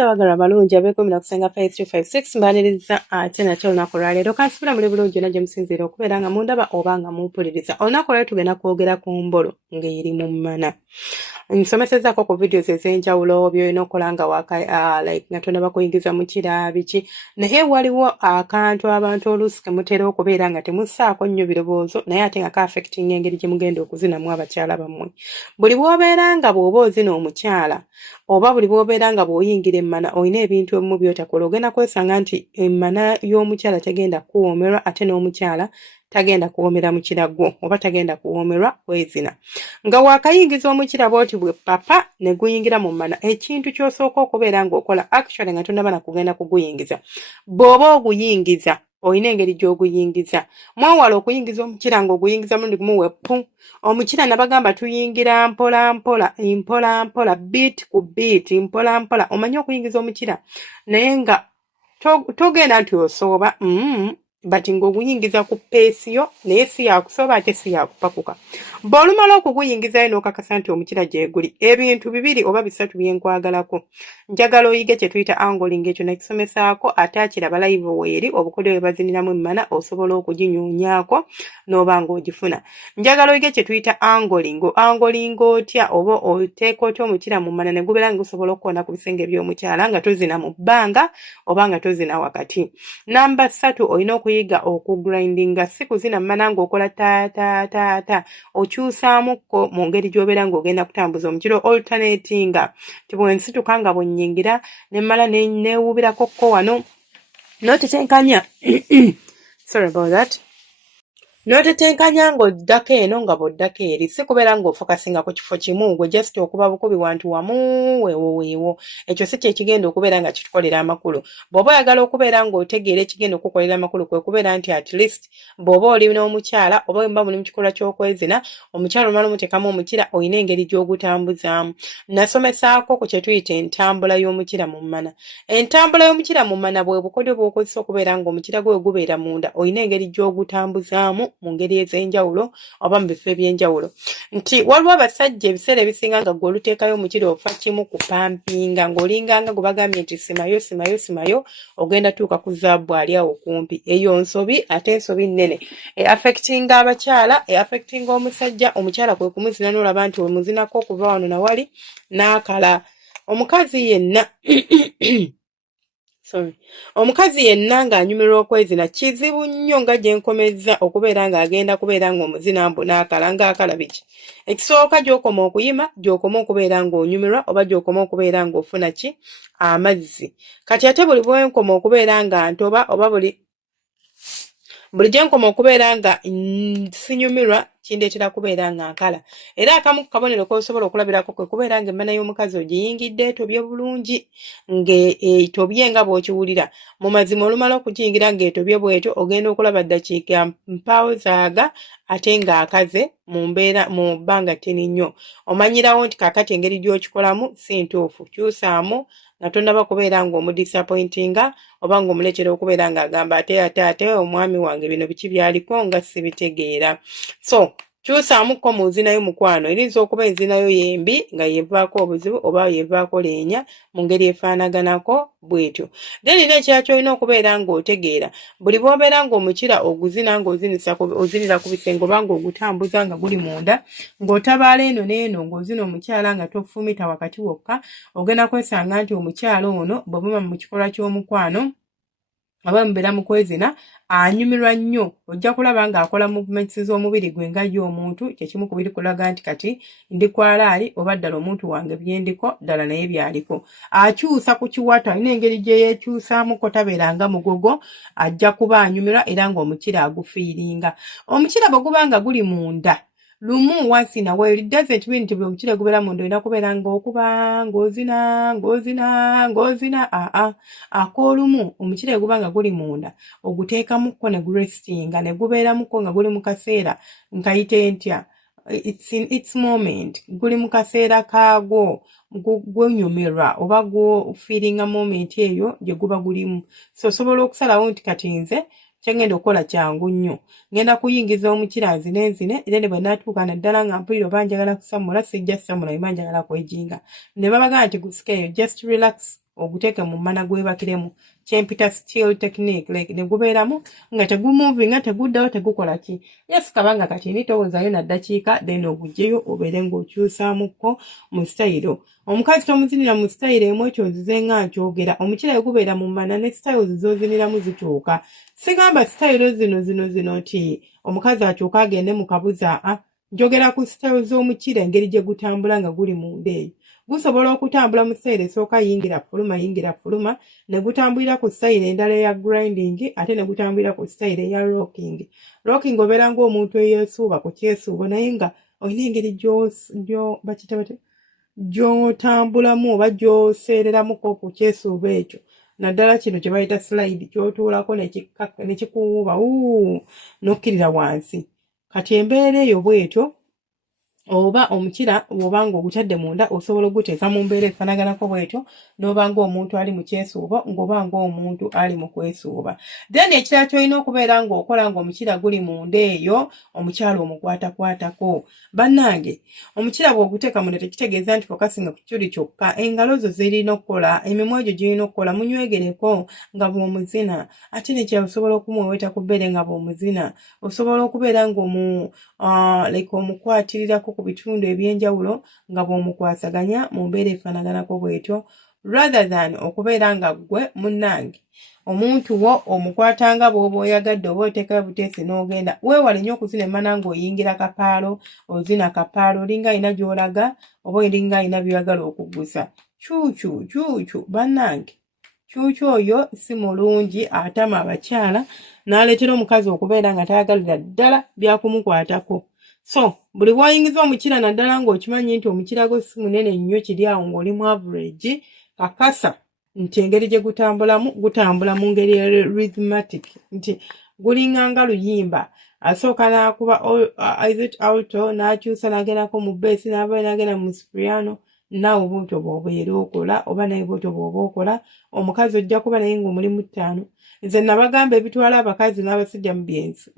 abagala abalungi abeekumi na kusenga 5356 mbaniriza ate nate olunaku lwaleero kansubira muli bulungi na gye musinziira okubeera nga mundaba oba nga mumpuliriza. Olunaku lwaleero tugenda kwogera ku mbolo ng'eri mu mana. Nsomesezzaako ku videos ez'enjawulo by'olina okukola nga like nga tonaba kuyingiza mu kira biki, naye waliwo akantu abantu oluusi ke mutera okubeera nga temussaako nnyo birowoozo naye ate nga ka-affectinga engeri gye mugenda okuzinamu abakyala bammwe. Buli bw'obeera nga bw'oba ozina omukyala oba buli bw'obeera nga bw'oyingira emmana olina ebintu ebimu by'otakola, ogenda kwesanga nti emmana y'omukyala tagenda kuwoomerwa ate n'omukyala tagenda kuwoomera mukira gwo oba tagenda kuwoomerwa wezina. Nga waakayingiza omukira bw'oti bwe papa ne guyingira mu mmana, ekintu ky'osooka okubeera ng'okola actually nga tonnaba na kugenda kuguyingiza. Bw'oba oguyingiza olina engeri gy'oguyingiza. Mwewala okuyingiza omukira ng'oguyingiza mulundi gumu weppu. Omukira nabagamba tuyingira mpola mpola, beat ku beat, mpola mpola. Omanyi okuyingiza omukira naye nga togenda nti osooba bati ng'oguyingiza ku peesi yo naye si yakusooba ate si yakupakuka. Bw'olumala okuguyingizayo n'okakasa nti omukira gye guli, ebintu bibiri oba bisatu bye nkwagalako. Njagala oyige kye tuyita angling, ekyo nakisomesaako ate akiraba live weeri obukodyo bwe baziniramu emmana osobola okuginyuunyaako n'oba ng'ogifuna. Njagala oyige kye tuyita angling. Angling otya oba oteeka otya omukira mu mmana ne gubeera nga gusobola okukoona ku bisenge by'omukyala nga tozina mu bbanga oba nga tozina wakati. Namba 3 olina okuyiga okugirindinga, si kuzina mmana ng'okola ta okyusaamuko mu ngeri gy'obeera ng'ogenda kutambuza omukiro alternatinga. Ti bwe nsituka nga bwe nnyingira ne mmala neewuubirako wano n'otetenkanya sorry about that. N'otetenkanya ng'oddako eno nga bw'oddako eri, si kubeera ng'ofokasinga ku kifo kimu gwe just okuba bukubi wantu wamu weewo. Ekyo si kye kigenda okubeera nga kitukolera amakulu. Bw'oba oyagala okubeera ng'otegeera ekigenda okukolera amakulu kwe kubeera nti at least bw'oba oli n'omukyala oba mba muli mu kikolwa ky'okwezina, omukyala omala omutekamu omukira olina engeri gy'ogutambuzaamu. Nasomesaako ku kye tuyita entambula y'omukira mu mmana. Entambula y'omukira mu mmana bwe bukodyo bw'okozesa okubeera ng'omukira gwe gubeera munda, olina engeri gy'ogutambuzaamu mu ngeri ez'enjawulo oba mu bifo eby'enjawulo. Nti waliwo abasajja ebiseera ebisinga nga gwe oluteekayo omukira ofa kimu kupampinga ng'olinganga gwe bagambye nti simayo ogenda tuuka ku zaabu ali awo kumpi. Eyo nsobi ate ensobi nnene affectinga abakyala, affectinga omusajja. Omukyala kwe kumuzina n'olaba nti omuzinako okuva wano na wali n'akala. Omukazi yenna ng'anyumirwa okwezina kizibu nnyo nga gye nkomezza okubeera ng'agenda kubeera ng'omuzina mbu n'akala ng'akala biki. Ekisooka gy'okoma okuyima, gy'okoma okubeera ng'onyumirwa oba gy'okoma okubeera ng'ofuna ki amazzi. Kati ate buli bwenkoma okubeera nga ntoba oba buli gye nkoma okubeera nga sinyumirwa kindeetera kubeera nga nkala. Era akamu ku kabonero k'osobola okulabirako kwe kubeera ng'emmana y'omukazi ogiyingidde etobye bulungi ng'etobye nga bw'okiwulira. Mu mazima olumala okugiyingira ng'etobye bw'etyo ogenda okulaba ddakiika mpaawo zaaga ate ng'akaze mu bbanga ttini nnyo. Omanyirawo nti kaakati engeri gy'okikolamu si ntuufu. Kyusaamu nga tonnaba kubeera ng'omudisappointinga oba ng'omulekera okubeera ng'agamba ate omwami wange bino biki byaliko nga sibitegeera. So kyusaamuko mu nzinayo mukwano, erinza okuba enzinayo yembi nga yevaako obuzibu oba yevaako leenya mu ngeri efaanaganako bw'etyo. Then n'ekirala ky'olina okubeera ng'otegeera buli bw'obeera ng'omukira oguzina ng'ozinira ku bisenge oba ng'ogutambuza nga guli munda ng'otabaala eno n'eno ng'ozina omukyala nga tofumita wakati wokka, ogenda kwesanga nti omukyala ono bwe muba mu kikolwa ky'omukwano oba mubeera mu kwezina anyumirwa nnyo. Ojja kulaba ng'akola movements z'omubiri gwe nga y'omuntu, kyekimu ku biri kulaga nti kati ndi kwalaali oba ddala omuntu wange byendiko ddala naye byaliko. Akyusa ku kiwata, alina engeri gye yeekyusaamuko tabeeranga mugogo, ajja kuba anyumirwa era ng'omukira agufiiringa. Omukira bwe guba nga guli munda lumu once in a while, it doesn't mean nti buli omukira gubeera munda olina kubeera ng'okuba ng'ozina ak'olumu omukira guba nga guli munda oguteekamukko ne gurestinga ne gubeeramukko nga guli mu kaseera nkayite ntya its moment, guli mu kaseera kaagwo gwenyumirwa oba gwofiiringa moment eyo gye guba gulimu. So osobola okusalawo nti kati nze kyengenda okukola kyangu nnyo, ngenda kuyingiza omukira nzine era ne bwe naatuuka naddala nga mpulira oba njagala kusamula sijja samula bima njagala kwejinga. Ne babaga nti gusikeyo just relax oguteeke mu mana gwebakiremu kyempita still technique like ne gubeeramu nga tegumuvinga teguddawo tegukola ki yes kabanga kati ni towozaayo na ddakiika then ogugyeyo obeere ng'okyusaamuko mu style omukazi tomuzinira mu style emu ekyo nzize nga nkyogera omukira gubeera mu mana ne style zizooziniramu zikyuka sigamba style zino nti omukazi akyuka agende mu kabuza njogera ku style z'omukira engeri gye gutambula nga guli munda eyo gusobola okutambula mu style esooka yingira fuluma ne gutambulira ku style endala eya grinding ate ne gutambulira ku style eya rocking obeera ng'omuntu eyeesuuba ku kyesuubo naye nga olina engeri gy'otambulamu oba gy'oseereramuko ku kyesuubo ekyo naddala kino kye bayita slide ky'otuulako ne kikuwuuba n'okkirira wansi kati embeera eyo bwetyo oba omukira bw'obanga ogutadde munda osobola okuteeka mu mbeera efaanaganako bwetyo n'oba ng'omuntu ali mu kyesuubo ng'oba ng'omuntu ali mu kwesuuba then ekirala ky'olina okubeera ng'okola ng'omukira guli munda eyo omukyala omukwatakwatako bannange omukira bw'oguteeka munda tekitegeeza nti fokasinga ku kyuli kyokka engalo zo zirina okukola emimwa gyo girina okukola munywegereko nga bw'omuzina ate ne kyasobola okumweweta ku bbere nga bw'omuzina osobola okubeera omukwatirira ku bitundu ebyenjawulo nga bw'omukwasaganya mu mbeera efaanaganako bwetyo rather than okubeera nga ggwe munnange omuntu wo omukwatanga bw'oba oyagadde oba oteekayo buteesi n'ogenda weewale nnyo okuzina emmana ng'oyingira kapaalo ozina kapaalo olinga alina gy'olaga oba olinga alina by'oyagala okuggusa kyukyu bannange kyukyu oyo si mulungi atama abakyala n'aleetera omukazi okubeera nga tayagalira ddala byakumukwatako so buli bw'oyingiza omukira naddala ng'okimanyi nti omukira gwo si munene nnyo kiri awo ng'oli mu average kakasa nti engeri gye gutambula mu ngeri ya rhythmatic nti gulinga nga luyimba asooka n'akuba alto n'akyusa n'agendako mu bass n'agenda mu soprano naawe bw'otyo bw'obeera okola oba naye bw'otyo bw'oba okola omukazi ojja kuba naye ng'omulimu ttaano nze nabagamba ebitwala abakazi n'abasajja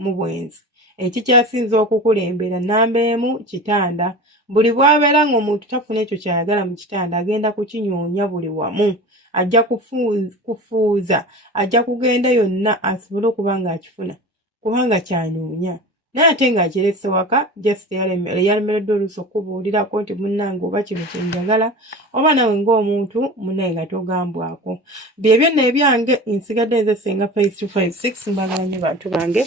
mu bwenzi ekikyasinza okukulembera namba emu kitanda buli bw'abeera ng'omuntu tafuna ekyo kyayagala mu kitanda agenda kukinyoonya buli wamu ajja kufuuza ajja kugenda yonna asobole okuba ng'akifuna kubanga kyanoonya naye ate ng'akirese waka just yalemeredde oluusi okubuulirako nti munnange oba kino kyenjagala oba nawe ng'omuntu munnaye nga togambwako byebyo nno ebyange nsigadde nze Senga Faith 256 mbagala nnyo bantu bange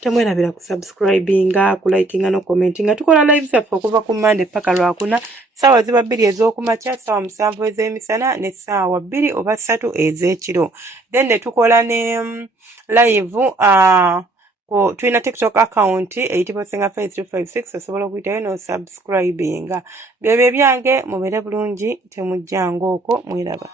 temwerabira ku subscribinga ku likinga no commentinga tukola live zaffe okuva ku Monday paka Lwakuna ssaawa ziba 2 ez'okumakya ssaawa 7 ez'emisana ne ssaawa 2 oba 3 ez'ekiro then ne tukola ne live tulina TikTok account eyitibwa Senga Faith 256 osobola okuyitayo n'osubscribinga byebyo ebyange mubeere bulungi temujjanga okwo mweraba